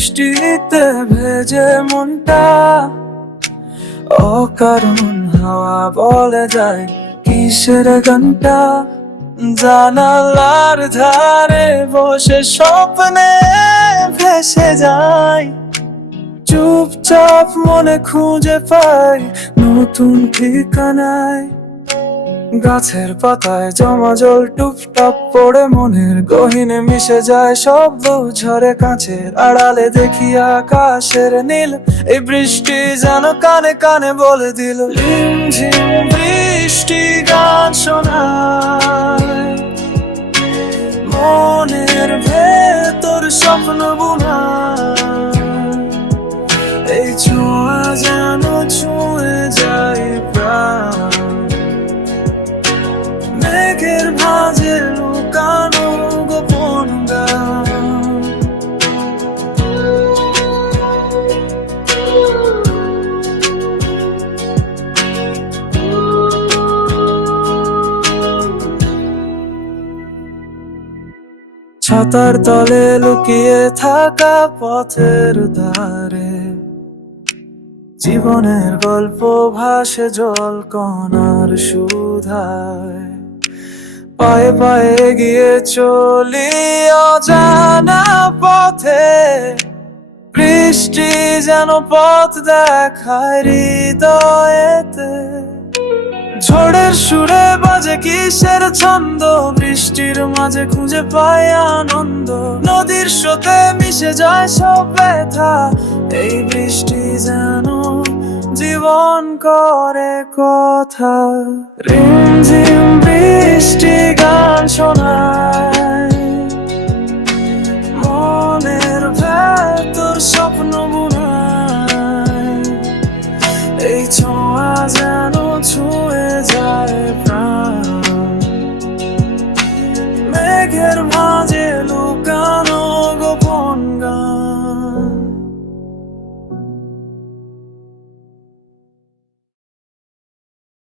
বৃষ্টিতে ভেজে মনটা, অকারণ হাওয়া বলে যায় কিসের গানটা। জানালার ধারে বসে স্বপ্নে ভেসে যায়, চুপচাপ মনে খুঁজে পাই নতুন ঠিকানায়। গাছের পাতায় জমা জল টুপটাপ পড়ে মনের গহীনে মিশে যায় শব্দ, ঝরে কাঁচের আড়ালে দেখি আকাশের নীল। এই বৃষ্টি যেন কানে কানে বলে দিল, ঝিমঝিম বৃষ্টি গান শোনায়, মনের ভেতর স্বপ্ন বুনায়। এই ছোঁয়া যেন ছুঁয়ে যায় প্রাণ, মেঘের ভাঁজে লুকানো গোপন গান। ছাতার তলে লুকিয়ে থাকা পথের ধারে, জীবনের গল্প ভাসে জল কণার সুধায়। পায়ে পায়ে এগিয়ে চলি অজানা পথে, বৃষ্টি যেন পথ দেখায় হৃদয়েতে। ঝড়ের সুরে বাজে কিসের ছন্দ, বৃষ্টির মাঝে খুঁজে পাই আনন্দ। নদীর স্রোতে মিশে যায় সব ব্যথা, এই বৃষ্টি যেন জীবন করে কথা। রিমঝিম বৃষ্টি গান শোনায়, মনের ভেতর স্বপ্ন বুনায়। এই ছোঁয়া যেন